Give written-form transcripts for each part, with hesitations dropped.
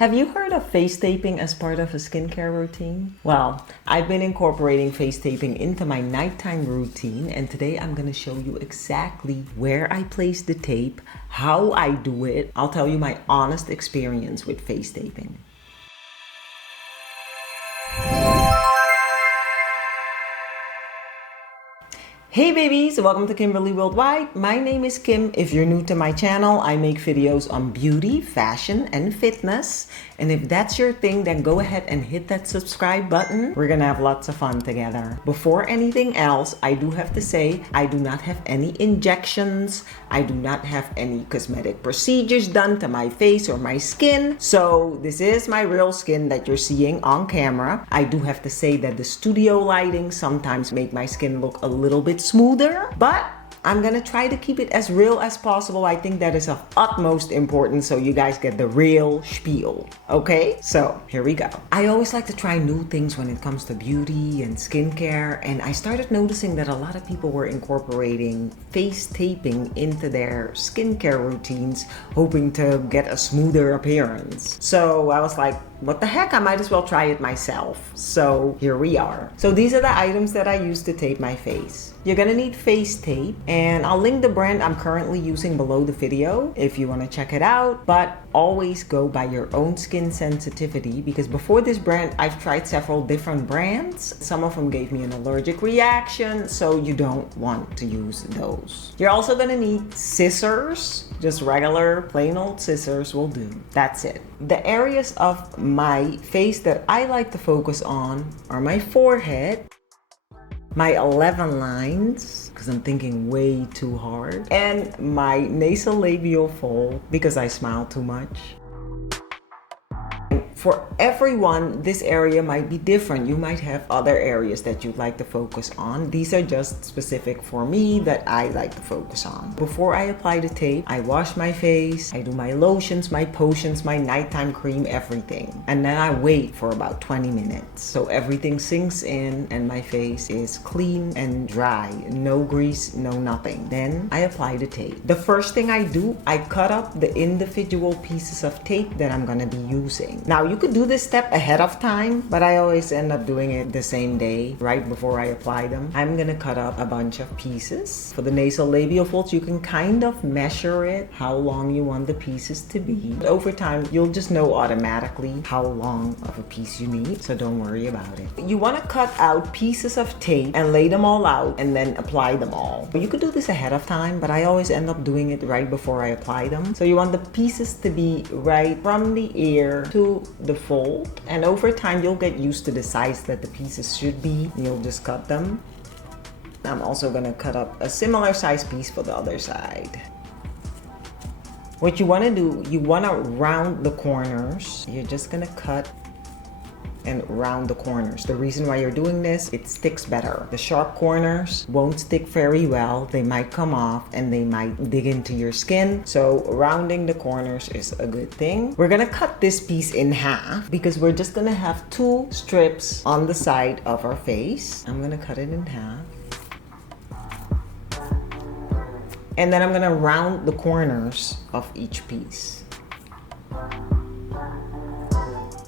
Have you heard of face taping as part of a skincare routine? Well, I've been incorporating face taping into my nighttime routine, and today I'm going to show you exactly where I place the tape, how I do it. I'll tell you my honest experience with face taping. Hey babies, welcome to Kimberly Worldwide. My name is Kim. If you're new to my channel, I make videos on beauty, fashion, and fitness. And if that's your thing, then go ahead and hit that subscribe button. We're gonna have lots of fun together. Before anything else, I do have to say, I do not have any injections. I do not have any cosmetic procedures done to my face or my skin. So this is my real skin that you're seeing on camera. I do have to say that the studio lighting sometimes make my skin look a little bit smoother, but I'm gonna try to keep it as real as possible. I think that is of utmost importance so you guys get the real spiel. Okay, so here we go. I always like to try new things when it comes to beauty and skincare, and I started noticing that a lot of people were incorporating face taping into their skincare routines, hoping to get a smoother appearance. So I was like, what the heck, I might as well try it myself. So here we are. So these are the items that I use to tape my face. You're gonna need face tape, and I'll link the brand I'm currently using below the video if you wanna check it out, but always go by your own skin sensitivity, because before this brand, I've tried several different brands. Some of them gave me an allergic reaction, so you don't want to use those. You're also gonna need scissors. Just regular plain old scissors will do. That's it. The areas of my face that I like to focus on are my forehead, my 11 lines, because I'm thinking way too hard, and my nasolabial fold because I smile too much. For everyone, this area might be different. You might have other areas that you'd like to focus on. These are just specific for me that I like to focus on. Before I apply the tape, I wash my face, I do my lotions, my potions, my nighttime cream, everything. And then I wait for about 20 minutes. So everything sinks in and my face is clean and dry. No grease, no nothing. Then I apply the tape. The first thing I do, I cut up the individual pieces of tape that I'm gonna be using. Now, you could do this step ahead of time, but I always end up doing it the same day, right before I apply them. I'm gonna cut up a bunch of pieces. For the nasolabial folds, you can kind of measure it, how long you want the pieces to be. But over time, you'll just know automatically how long of a piece you need, so don't worry about it. You wanna cut out pieces of tape and lay them all out and then apply them all. You could do this ahead of time, but I always end up doing it right before I apply them. So you want the pieces to be right from the ear to the fold, and over time you'll get used to the size that the pieces should be. You'll just cut them. I'm also gonna cut up a similar size piece for the other side. What you want to do, you want to round the corners. You're just gonna cut and round the corners. The reason why you're doing this, it sticks better. The sharp corners won't stick very well. They might come off and they might dig into your skin. So rounding the corners is a good thing. We're gonna cut this piece in half because we're just gonna have 2 strips on the side of our face. I'm gonna cut it in half. And then I'm gonna round the corners of each piece.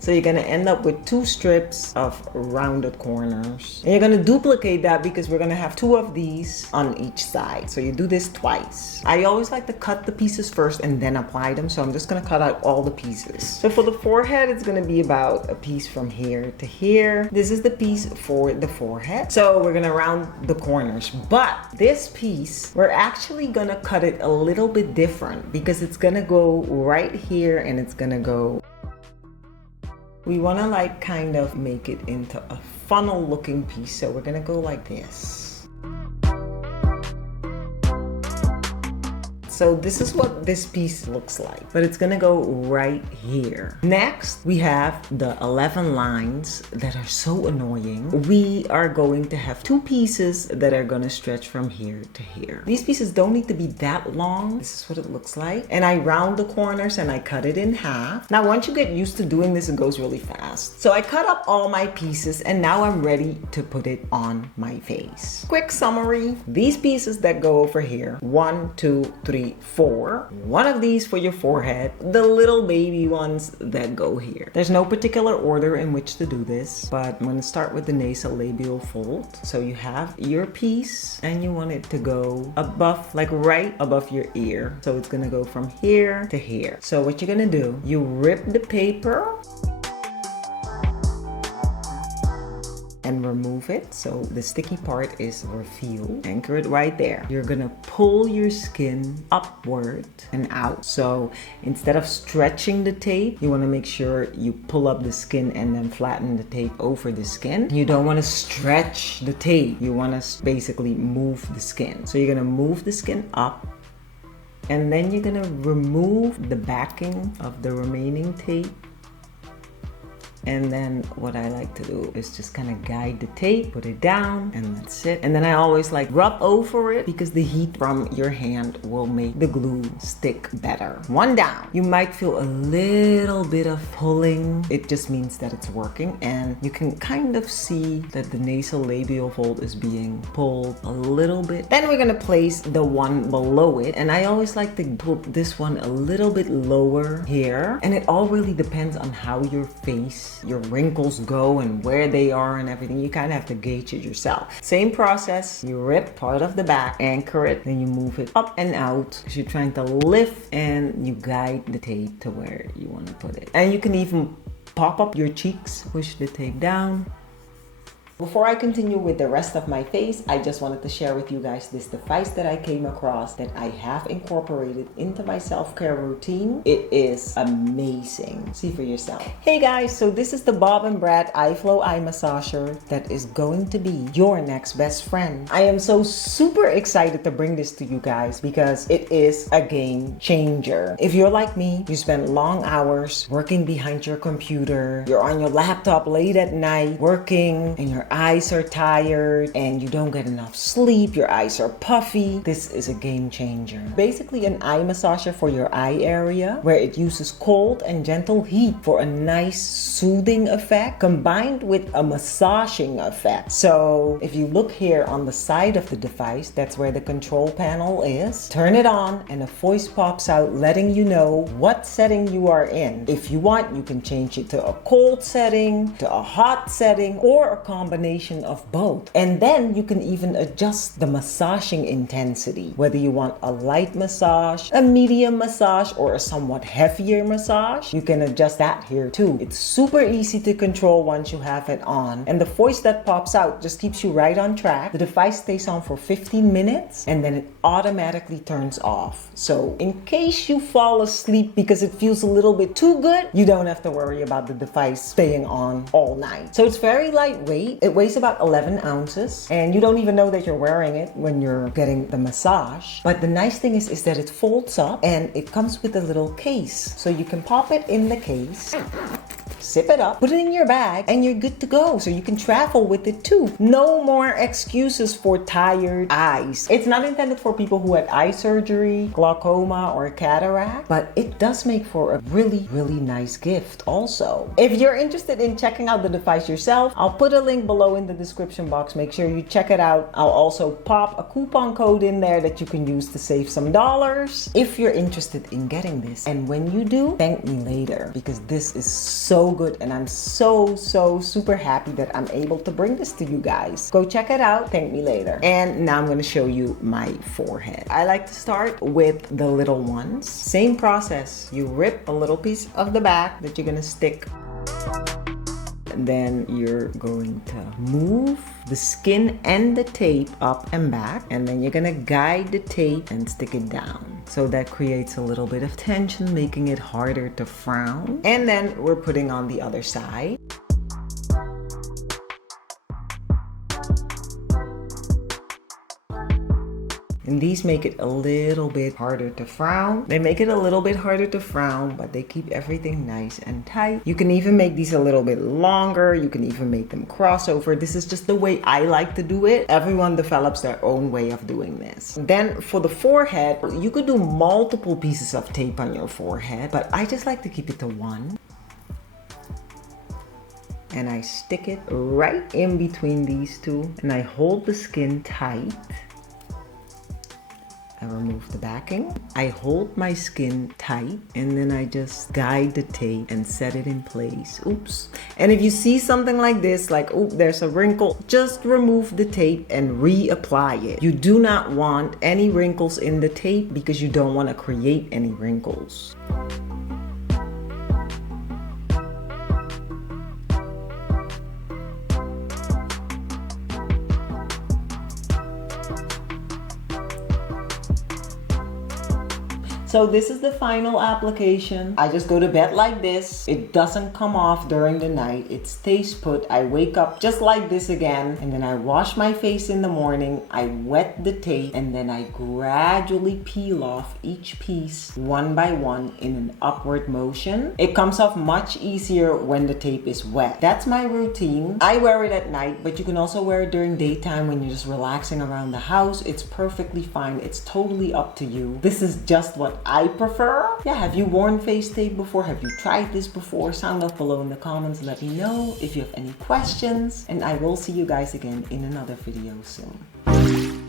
So you're gonna end up with 2 strips of rounded corners. And you're gonna duplicate that because we're gonna have 2 of these on each side. So you do this twice. I always like to cut the pieces first and then apply them. So I'm just gonna cut out all the pieces. So for the forehead, it's gonna be about a piece from here to here. This is the piece for the forehead. So we're gonna round the corners. But this piece, we're actually gonna cut it a little bit different because it's gonna go right here and it's gonna go. We want to like kind of make it into a funnel looking piece, so we're gonna go like this. So this is what this piece looks like, but it's gonna go right here. Next, we have the 11 lines that are so annoying. We are going to have 2 pieces that are gonna stretch from here to here. These pieces don't need to be that long. This is what it looks like. And I round the corners and I cut it in half. Now, once you get used to doing this, it goes really fast. So I cut up all my pieces and now I'm ready to put it on my face. Quick summary, these pieces that go over here, 1, 2, 3, create 4. One of these for your forehead, the little baby ones that go here. There's no particular order in which to do this, but I'm gonna start with the nasolabial fold. So you have your piece and you want it to go above, like right above your ear. So it's gonna go from here to here. So what you're gonna do, you rip the paper and remove it so the sticky part is revealed. Anchor it right there. You're gonna pull your skin upward and out. So instead of stretching the tape, you wanna make sure you pull up the skin and then flatten the tape over the skin. You don't wanna stretch the tape. You wanna basically move the skin. So you're gonna move the skin up, and then you're gonna remove the backing of the remaining tape. And then what I like to do is just kind of guide the tape, put it down, and that's it. And then I always like rub over it because the heat from your hand will make the glue stick better. One down. You might feel a little bit of pulling. It just means that it's working, and you can kind of see that the nasolabial fold is being pulled a little bit. Then we're gonna place the one below it, and I always like to put this one a little bit lower here. And it all really depends on how your face, your wrinkles go and where they are and everything. You kind of have to gauge it yourself. Same process. You rip part of the back, anchor it, then you move it up and out. You're trying to lift and you guide the tape to where you want to put it. And you can even pop up your cheeks, push the tape down. Before I continue with the rest of my face, I just wanted to share with you guys this device that I came across that I have incorporated into my self-care routine. It is amazing. See for yourself. Hey guys, so this is the Bob and Brad EYEFLOW eye massager that is going to be your next best friend. I am so super excited to bring this to you guys because it is a game changer. If you're like me, you spend long hours working behind your computer, you're on your laptop late at night working, and your eyes are tired and you don't get enough sleep, your eyes are puffy, this is a game changer. Basically an eye massager for your eye area where it uses cold and gentle heat for a nice soothing effect combined with a massaging effect. So if you look here on the side of the device, that's where the control panel is. Turn it on and a voice pops out letting you know what setting you are in. If you want, you can change it to a cold setting, to a hot setting, or a combination of both. And then you can even adjust the massaging intensity, whether you want a light massage, a medium massage, or a somewhat heavier massage. You can adjust that here too. It's super easy to control once you have it on, and the voice that pops out just keeps you right on track. The device stays on for 15 minutes and then it automatically turns off. So in case you fall asleep because it feels a little bit too good, you don't have to worry about the device staying on all night. So it's very lightweight. It weighs about 11 ounces and you don't even know that you're wearing it when you're getting the massage. But the nice thing is that it folds up and it comes with a little case. So you can pop it in the case, zip it up, put it in your bag, and you're good to go. So you can travel with it too. No more excuses for tired eyes. It's not intended for people who had eye surgery, glaucoma, or cataract, but it does make for a really, really nice gift also. If you're interested in checking out the device yourself, I'll put a link below in the description box. Make sure you check it out. I'll also pop a coupon code in there that you can use to save some dollars if you're interested in getting this. And when you do, thank me later because this is so good and I'm so super happy that I'm able to bring this to you guys. Go check it out, thank me later. And now I'm going to show you my forehead. I like to start with the little ones. Same process. You rip a little piece of the back that you're going to stick. And then you're going to move the skin and the tape up and back, and then you're gonna guide the tape and stick it down. So that creates a little bit of tension, making it harder to frown. And then we're putting on the other side. And these make it a little bit harder to frown. They make it a little bit harder to frown, but they keep everything nice and tight. You can even make these a little bit longer. You can even make them crossover. This is just the way I like to do it. Everyone develops their own way of doing this. Then for the forehead, you could do multiple pieces of tape on your forehead, but I just like to keep it to one. And I stick it right in between these two, and I hold the skin tight. I remove the backing. I hold my skin tight and then I just guide the tape and set it in place. Oops. And if you see something like this, like, oh, there's a wrinkle, just remove the tape and reapply it. You do not want any wrinkles in the tape because you don't want to create any wrinkles. So this is the final application. I just go to bed like this. It doesn't come off during the night. It stays put. I wake up just like this again, and then I wash my face in the morning. I wet the tape, and then I gradually peel off each piece one by one in an upward motion. It comes off much easier when the tape is wet. That's my routine. I wear it at night, but you can also wear it during daytime when you're just relaxing around the house. It's perfectly fine. It's totally up to you. This is just what I prefer. Yeah, have you worn face tape before? Have you tried this before? Sound off below in the comments and let me know if you have any questions. And I will see you guys again in another video soon.